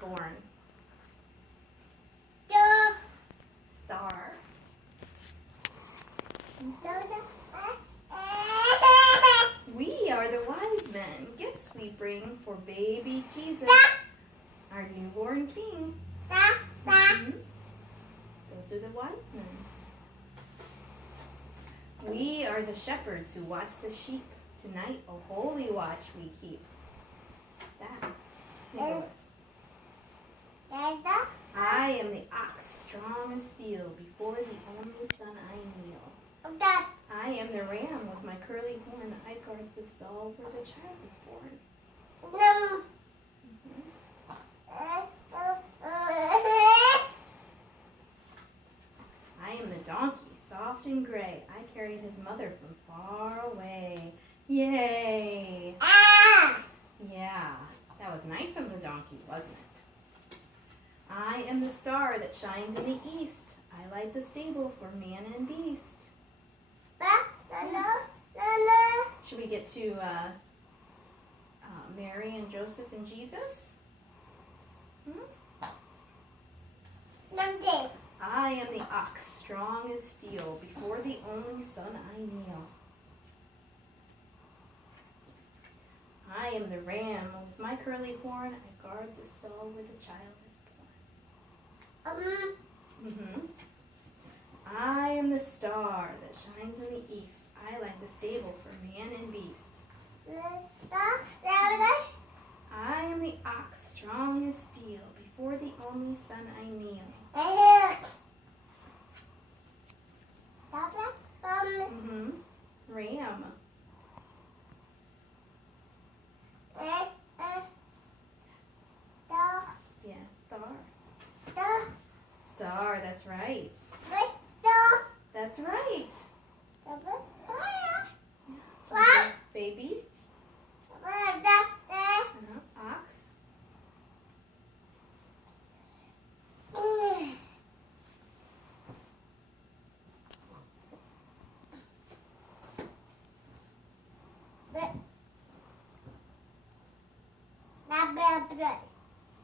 born? Star. We are the wise men. Gifts we bring for baby Jesus, our newborn King. Mhm. Those are the wise men. We are the shepherds who watch the sheep. Tonight a holy watch we keep. What's that? Nicholas. I am the ox, strong as steel. Before the only son I kneel. I am the ram with my curly horn. I guard the stall where the child is born. Mhm. I am the donkey, soft and gray. I carried his mother from far away. Yay! Yeah, that was nice of the donkey, wasn't it? I am the star that shines in the east. I light the stable for man and beast. Should we get to Mary and Joseph and Jesus? I am the ox, strong as steel. Before the only son I kneel. I am the ram with my curly horn. I guard the stall where the child is born. I am the star that shines in the east. I light the stable for man and beast. I am the ox, strong as steel. Before the only son I kneel. Ram. Yeah, star. Star, that's right. That's right. Baby. Ox.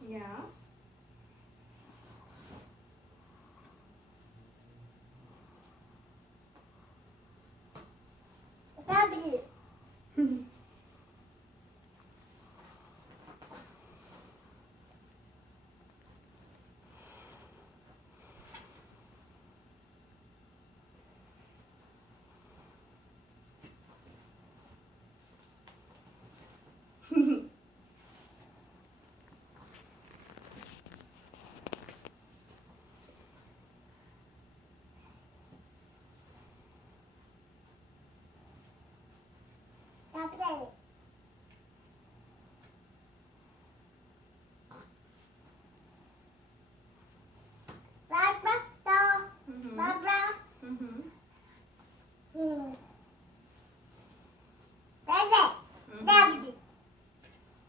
Yeah.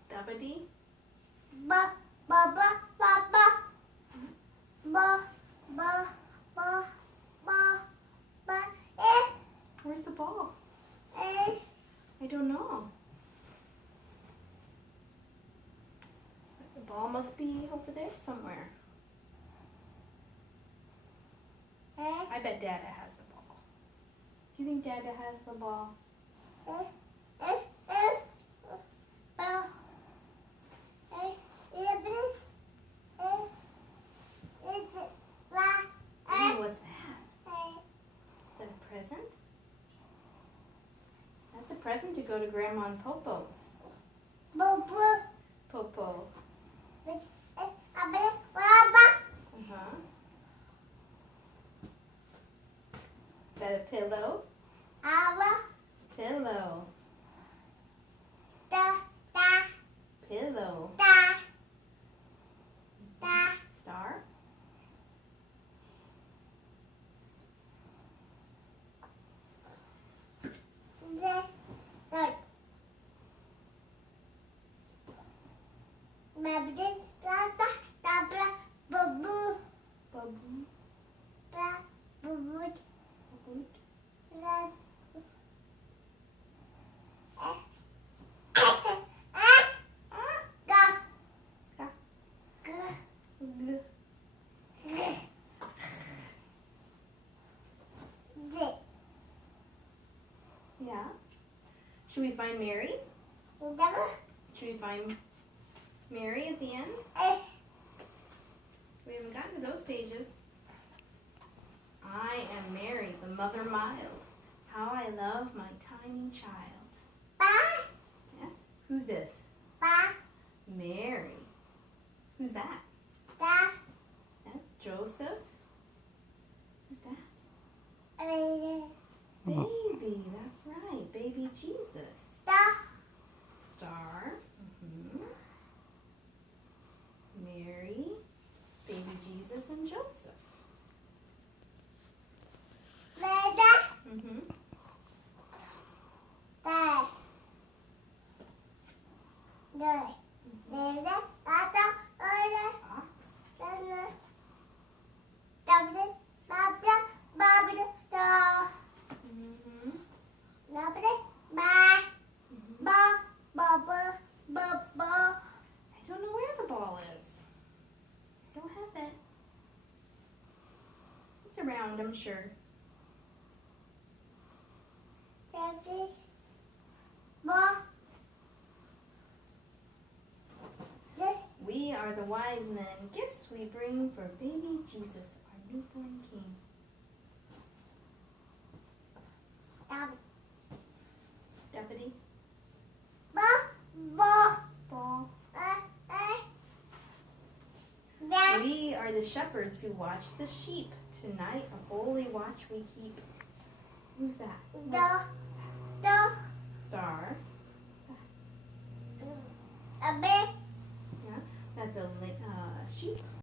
Dabadi. Where's the ball? I don't know. The ball must be over there somewhere. I bet Dada has the ball. Do you think Dada has the ball? Ooh, what's that? Is that a present? That's a present to go to Grandma and Popo's. Popo. Is that a pillow? Pillow. Pillow. Star. Should we find Mary? Should we find Mary at the end? We haven't gotten to those pages. I am Mary, the mother mild. How I love my tiny child. Yeah. Who's this? Mary. Who's that? Yeah. Joseph. Who's that? Baby. That's right. Baby Jesus. Star. Mary. Baby Jesus and Joseph. I don't know where the ball is. I don't have it. It's around, I'm sure. We are the wise men. Gifts we bring for baby Jesus, our newborn King. Deputy. Ball. We are the shepherds who watch the sheep. Tonight a holy watch we keep. Who's that? Star. Yeah, that's a sheep.